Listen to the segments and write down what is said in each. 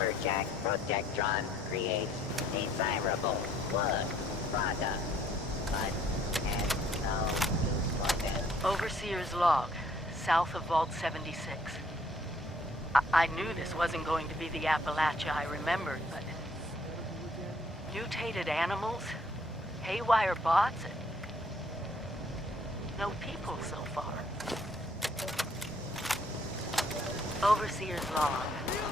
Lumberjack Protectron creates desirable wood product, but has no usefulness. Overseer's log, south of Vault 76. I knew this wasn't going to be the Appalachia I remembered, but... mutated animals? Haywire bots? And no people so far. Overseer's log,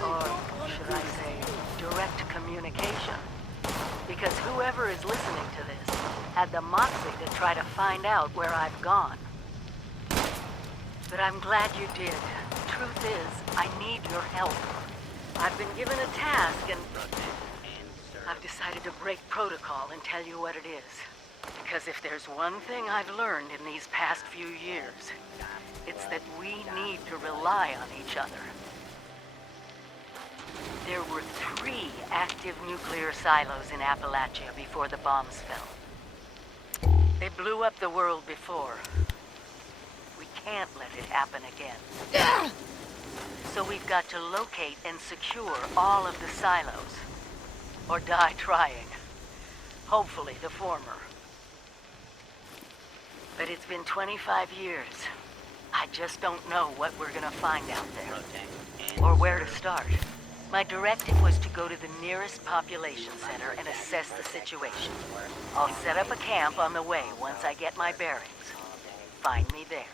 or should I say, direct communication. Because whoever is listening to this had the moxie to try to find out where I've gone. But I'm glad you did. The truth is, I need your help. I've been given a task and I've decided to break protocol and tell you what it is. Because if there's one thing I've learned in these past few years, it's that we need to rely on each other. There were 3 active nuclear silos in Appalachia before the bombs fell. They blew up the world before. We can't let it happen again. So we've got to locate and secure all of the silos. Or die trying. Hopefully the former. But it's been 25 years. I just don't know what we're gonna find out there. Or where to start. My directive was to go to the nearest population center and assess the situation. I'll set up a camp on the way once I get my bearings. Find me there.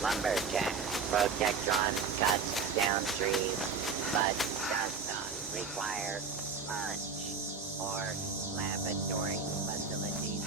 Lumberjack Protectron cuts down trees, but does not require punch or laboratory facilities.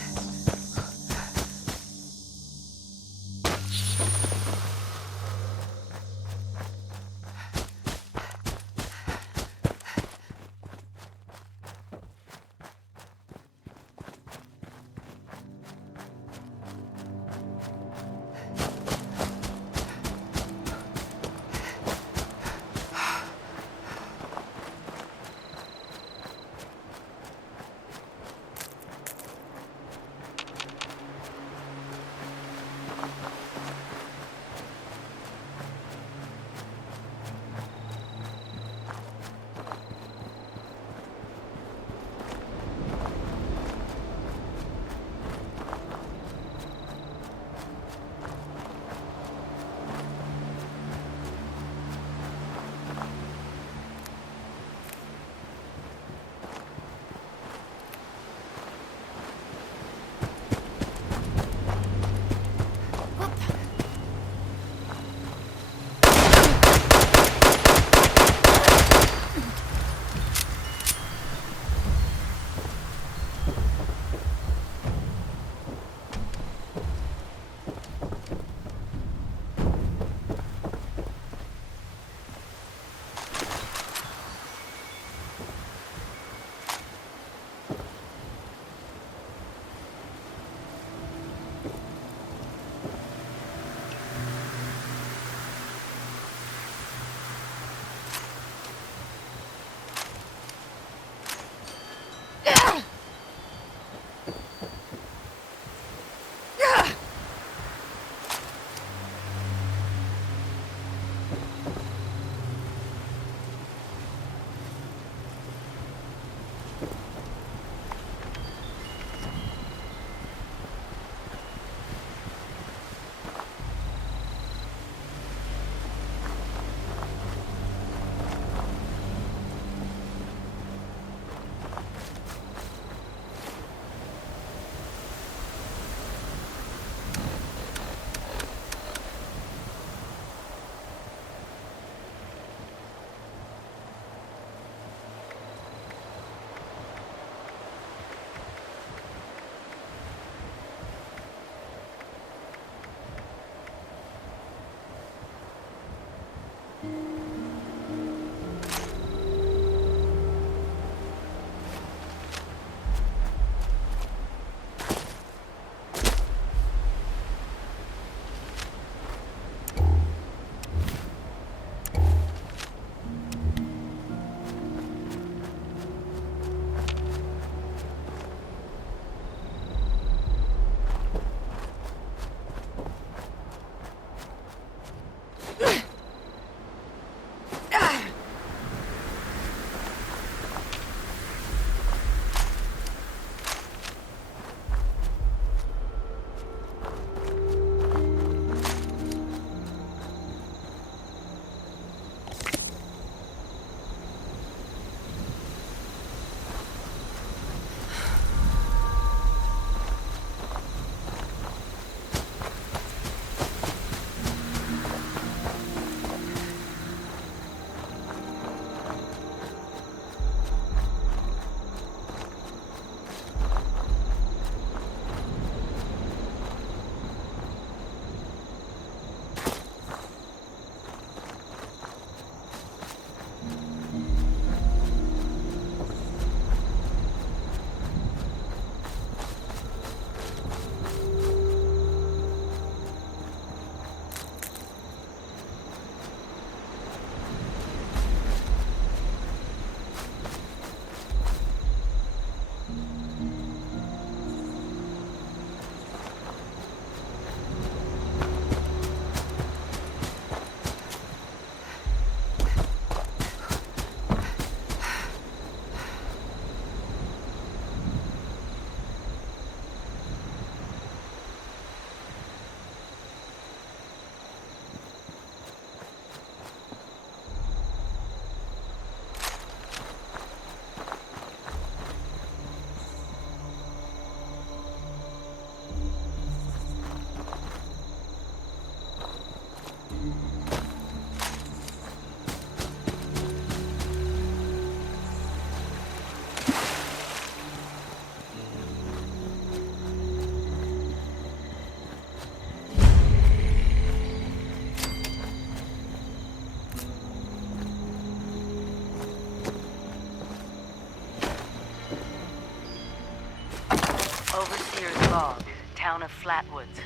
log, town of Flatwoods.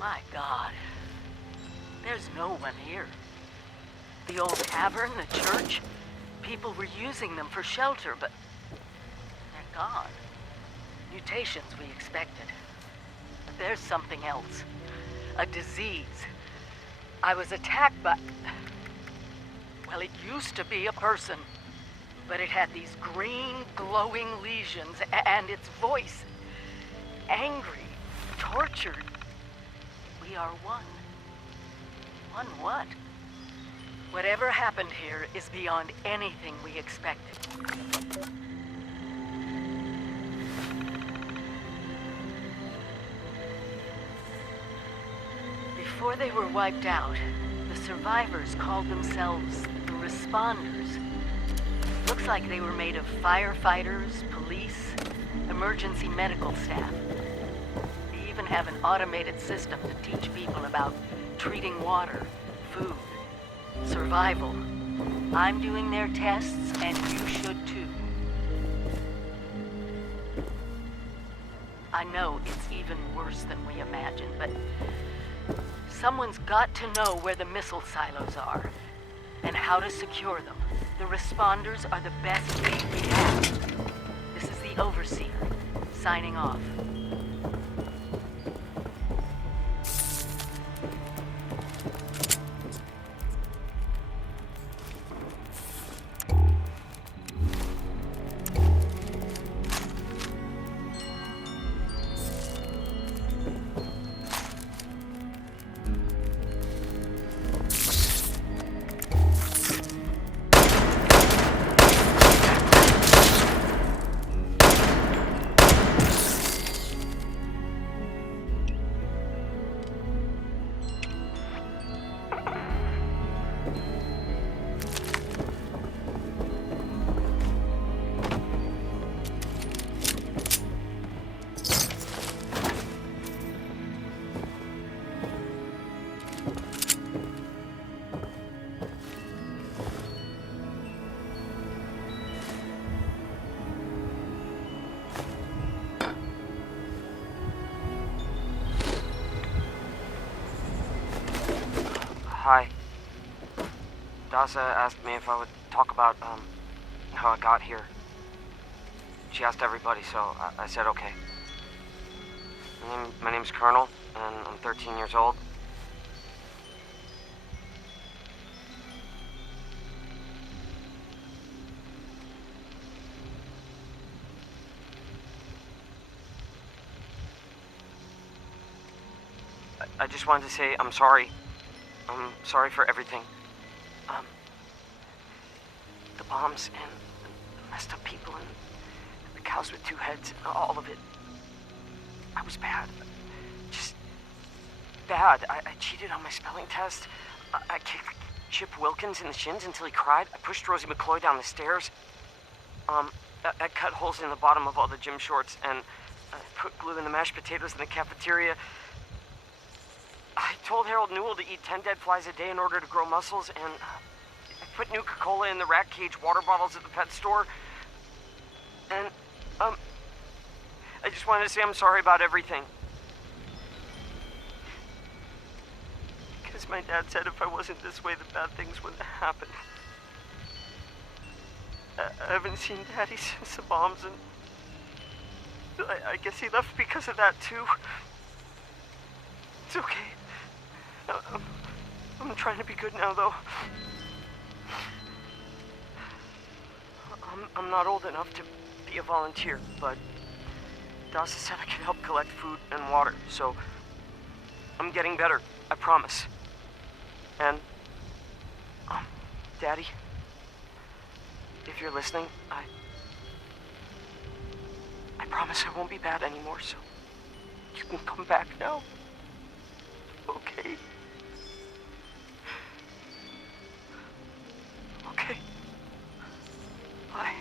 My God. There's no one here. The old tavern, the church, people were using them for shelter, but they're gone. Mutations we expected. But there's something else. A disease. I was attacked by... Well, it used to be a person. But it had these green, glowing lesions, and its voice. Angry, tortured. We are one. One what? Whatever happened here is beyond anything we expected. Before they were wiped out, the survivors called themselves the Responders. Looks like they were made of firefighters, police, emergency medical staff. They even have an automated system to teach people about treating water, food, survival. I'm doing their tests, and you should too. I know it's even worse than we imagined, but someone's got to know where the missile silos are and how to secure them. The Responders are the best lead we have. This is the Overseer, signing off. Hi. Dasa asked me if I would talk about, how I got here. She asked everybody, so I said okay. My name's Colonel, and I'm 13 years old. I just wanted to say I'm sorry. I'm sorry for everything. The bombs and the messed up people and the cows with two heads, all of it. I was bad. Just bad. I cheated on my spelling test. I kicked Chip Wilkins in the shins until he cried. I pushed Rosie McCloy down the stairs. I cut holes in the bottom of all the gym shorts, and I put glue in the mashed potatoes in the cafeteria. I told Harold Newell to eat 10 dead flies a day in order to grow muscles, and I put Nuka-Cola in the rat cage water bottles at the pet store. And, I just wanted to say I'm sorry about everything. Because my dad said if I wasn't this way, the bad things wouldn't happen. I haven't seen Daddy since the bombs, and I guess he left because of that, too. It's okay. I'm trying to be good now, though. I'm not old enough to be a volunteer, but Dasa said I could help collect food and water, so I'm getting better, I promise. And, Daddy, if you're listening, I promise I won't be bad anymore, so you can come back now. Okay? Okay. Bye.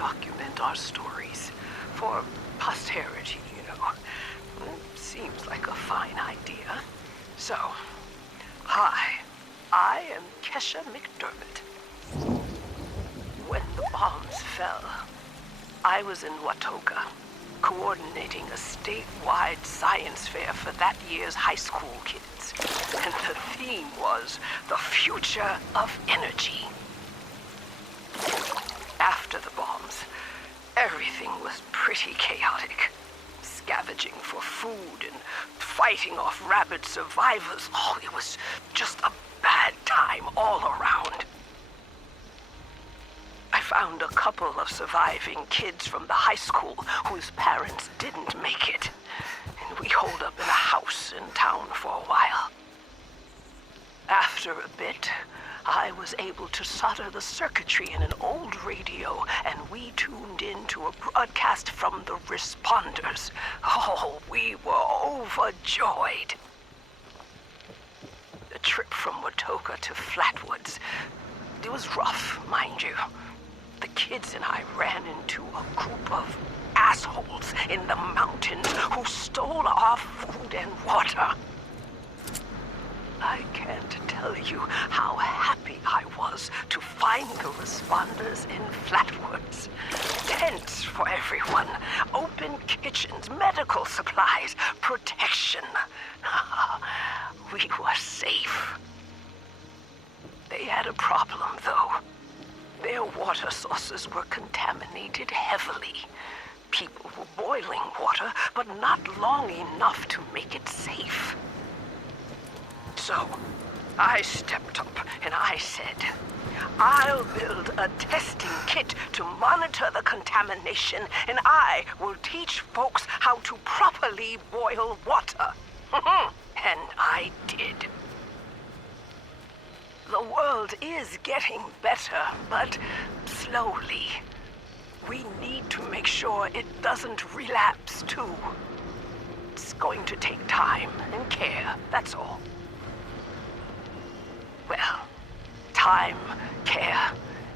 document our stories for posterity, you know. Seems like a fine idea. So, hi, I am Kesha McDermott. When the bombs fell, I was in Watoga, coordinating a statewide science fair for that year's high school kids. And the theme was the future of energy. After the bombs, everything was pretty chaotic. Scavenging for food and fighting off rabid survivors. Oh, it was just a bad time all around. I found a couple of surviving kids from the high school whose parents didn't make it. And we holed up in a house in town for a while. After a bit, I was able to solder the circuitry in an old radio, and we tuned in to a broadcast from the responders. Oh, we were overjoyed. The trip from Watoga to Flatwoods, it was rough, mind you. The kids and I ran into a group of assholes in the mountains who stole our food and water. I can't tell you how happy I was to find the responders in Flatwoods. Tents for everyone, open kitchens, medical supplies, protection. We were safe. They had a problem, though. Their water sources were contaminated heavily. People were boiling water, but not long enough to make it safe. So, I stepped up and I said, I'll build a testing kit to monitor the contamination, and I will teach folks how to properly boil water. And I did. The world is getting better, but slowly. We need to make sure it doesn't relapse, too. It's going to take time and care, that's all. Well, time, care,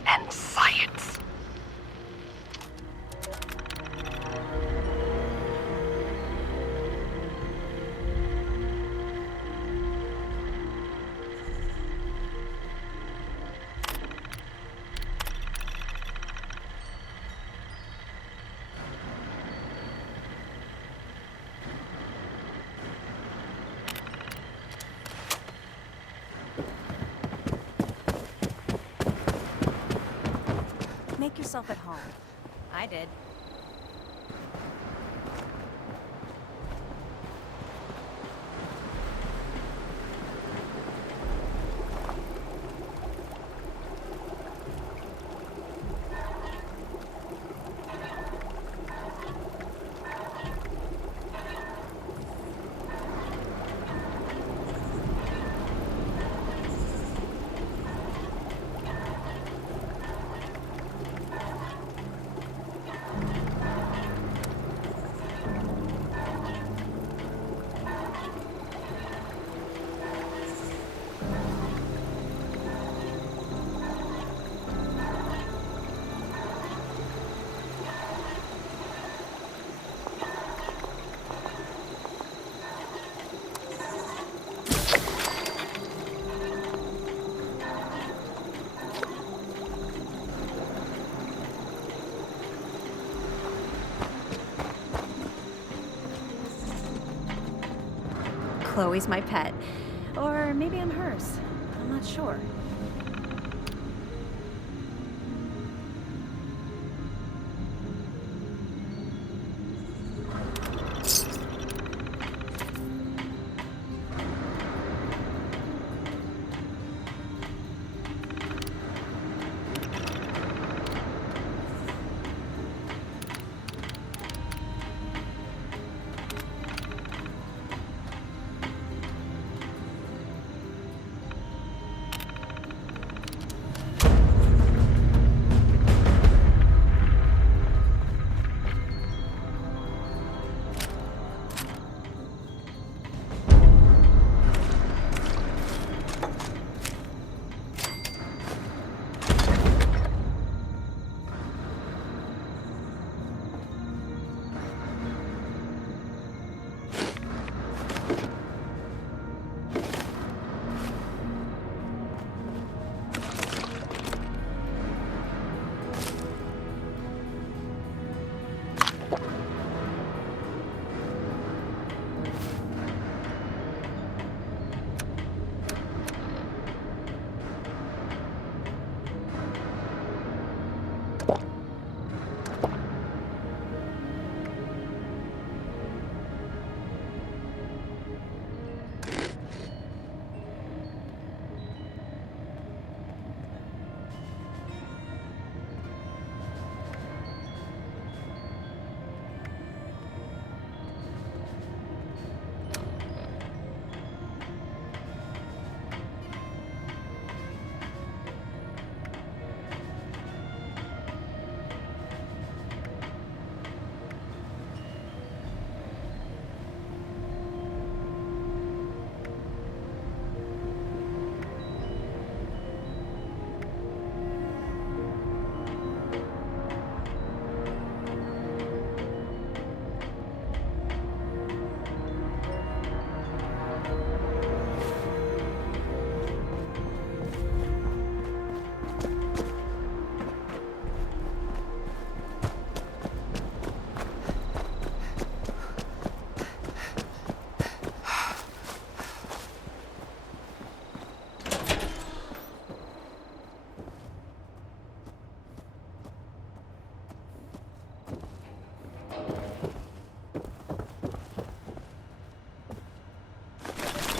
and science. Make yourself at home. I did. Chloe's my pet. Or maybe I'm hers. I'm not sure.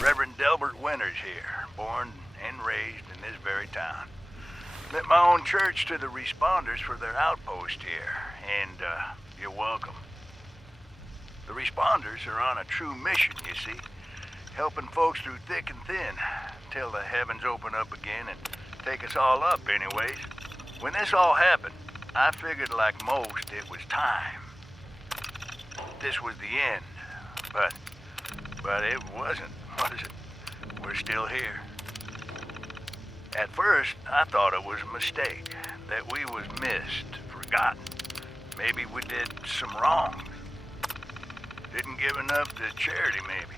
Reverend Delbert Winters here, born and raised in this very town. Lit my own church to the responders for their outpost here, and you're welcome. The responders are on a true mission, you see, helping folks through thick and thin, till the heavens open up again and take us all up anyways. When this all happened, I figured like most it was time. This was the end, but it wasn't. Was it? We're still here. At first, I thought it was a mistake, that we was missed, forgotten. Maybe we did some wrongs. Didn't give enough to charity, maybe.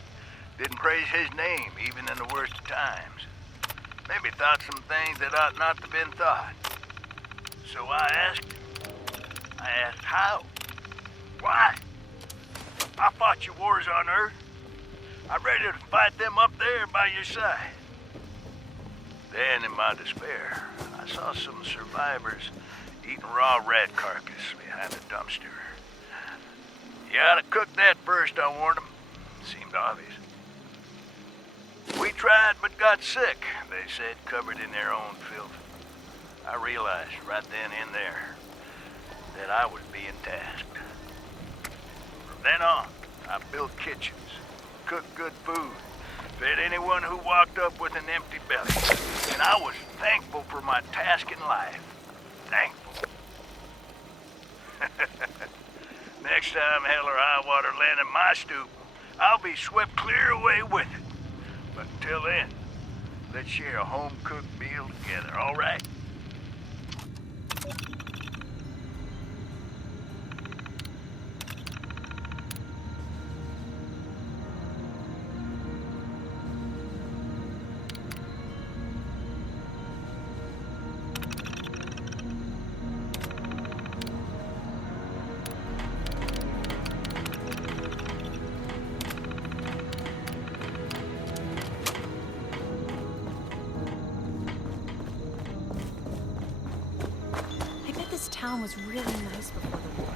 Didn't praise his name, even in the worst of times. Maybe thought some things that ought not to have been thought. So I asked how? Why? I fought your wars on Earth. I'm ready to fight them up there by your side. Then, in my despair, I saw some survivors eating raw rat carcass behind a dumpster. You ought to cook that first, I warned them. Seemed obvious. We tried but got sick, they said, covered in their own filth. I realized right then and there that I was being tasked. From then on, I built kitchens, cooked good food, fed anyone who walked up with an empty belly. And I was thankful for my task in life. Thankful. Next time hell or high water land at my stoop, I'll be swept clear away with it. But until then, let's share a home-cooked meal together, all right? This town was really nice before the war.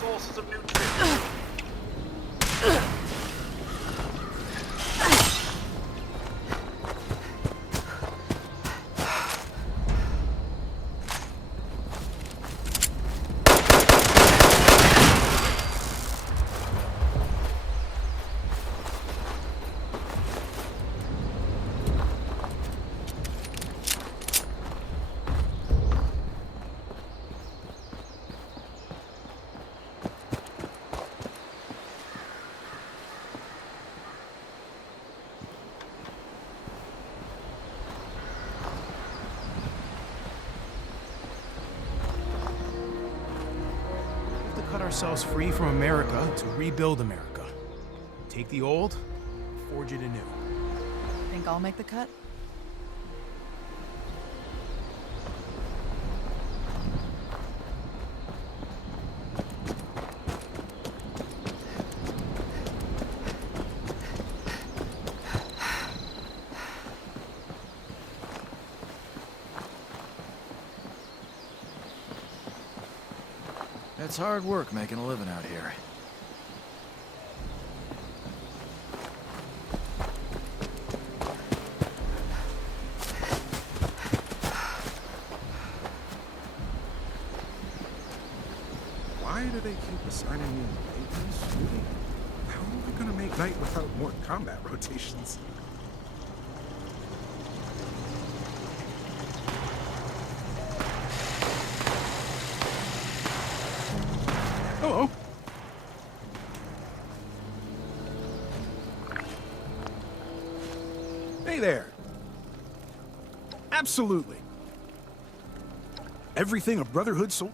Sources of nutrition. Cut ourselves free from America to rebuild America. Take the old, forge it anew. Think I'll make the cut? It's hard work making a living out here. Why do they keep assigning me maintenance? Really? How are we gonna make night without more combat rotations? Hello. Hey there. Absolutely. Everything a Brotherhood soul.